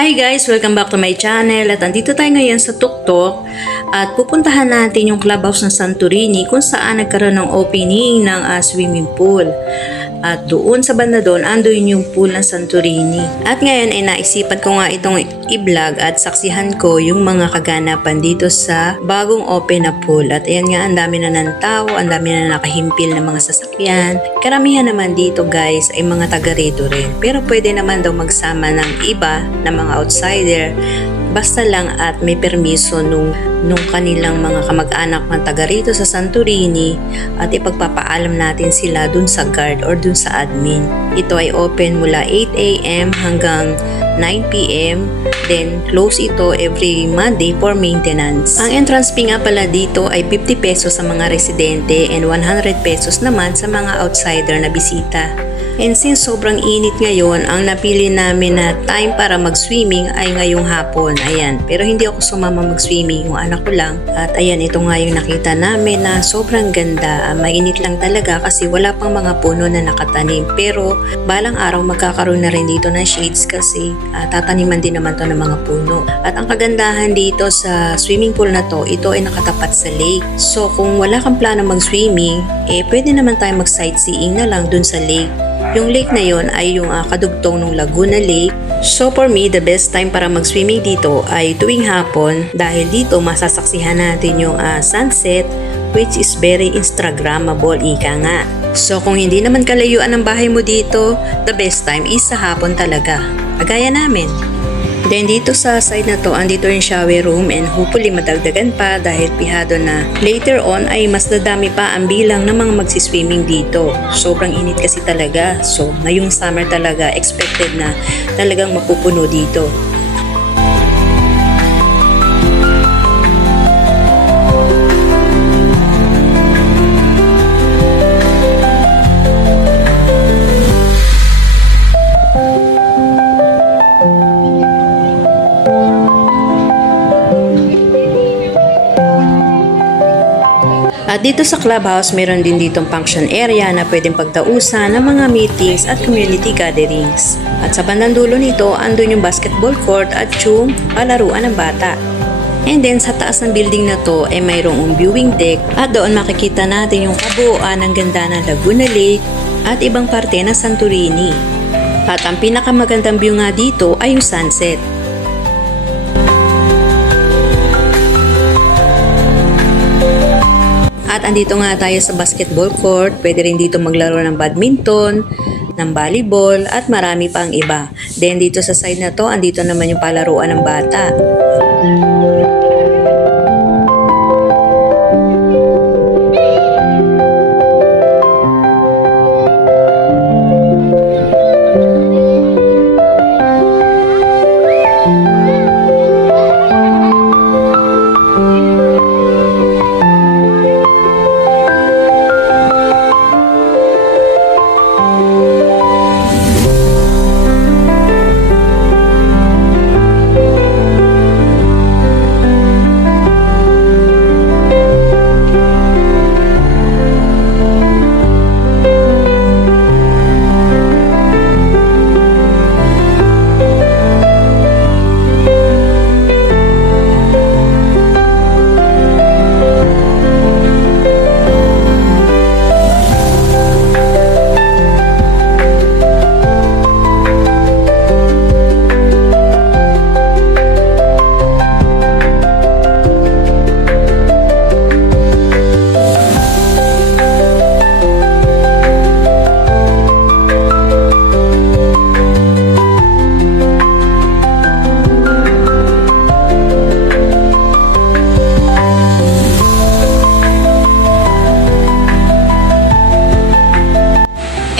Hi guys! Welcome back to my channel at andito tayo ngayon sa Tuktok at pupuntahan natin yung clubhouse ng Santorini kung saan nagkaroon ng opening ng swimming pool. At doon sa banda doon, andun yung pool ng Santorini. At ngayon ay naisipan ko nga itong i-vlog at saksihan ko yung mga kaganapan dito sa bagong open na pool. At ayan nga, ang dami na ng tao, ang dami na nakahimpil ng mga sasakyan. Karamihan naman dito guys ay mga taga rito rin. Pero pwede naman daw magsama ng iba na mga outsider. Basta lang at may permiso nung kanilang mga kamag-anak ng taga rito sa Santorini at ipagpapaalam natin sila dun sa guard or dun sa admin. Ito ay open mula 8 AM hanggang 9 PM, then close ito every Monday for maintenance. Ang entrance fee nga pala dito ay 50 pesos sa mga residente and 100 pesos naman sa mga outsider na bisita. And since sobrang init ngayon, ang napili namin na time para mag-swimming ay ngayong hapon. Ayan, pero hindi ako sumama mag-swimming, yung anak ko lang. At ayan, ito nga yung nakita namin na sobrang ganda. Mainit lang talaga kasi wala pang mga puno na nakatanim. Pero balang araw magkakaroon na rin dito ng shades kasi tataniman din naman to ng mga puno. At ang kagandahan dito sa swimming pool na to, ito ay nakatapat sa lake. So kung wala kang plano mag-swimming, pwede naman tayo mag-sightseeing na lang dun sa lake. Yung lake na yon ay yung kadugtong ng Laguna Lake. So for me, the best time para mag-swimming dito ay tuwing hapon dahil dito masasaksihan natin yung sunset, which is very Instagrammable, ika nga. So kung hindi naman kalayuan ang bahay mo dito, the best time is sa hapon talaga. Kagaya namin. Then dito sa side na to, andito yung shower room and hopefully madagdagan pa dahil pihado na later on ay mas dadami pa ang bilang ng mga magsiswimming dito. Sobrang init kasi talaga. So ngayong summer talaga expected na talagang mapupuno dito. At dito sa clubhouse, meron din ditong function area na pwedeng pagtausan ng mga meetings at community gatherings. At sa bandang dulo nito, andun yung basketball court at yung palaruan ng bata. And then sa taas ng building na to ay mayroong viewing deck at doon makikita natin yung kabuuan ng ganda ng Laguna Lake at ibang parte ng Santorini. At ang pinakamagandang view nga dito ay yung sunset. At andito nga tayo sa basketball court, pwede rin dito maglaro ng badminton, ng volleyball, at marami pang iba. Then dito sa side na to, andito naman yung palaruan ng bata.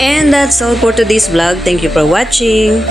And that's all for today's vlog. Thank you for watching.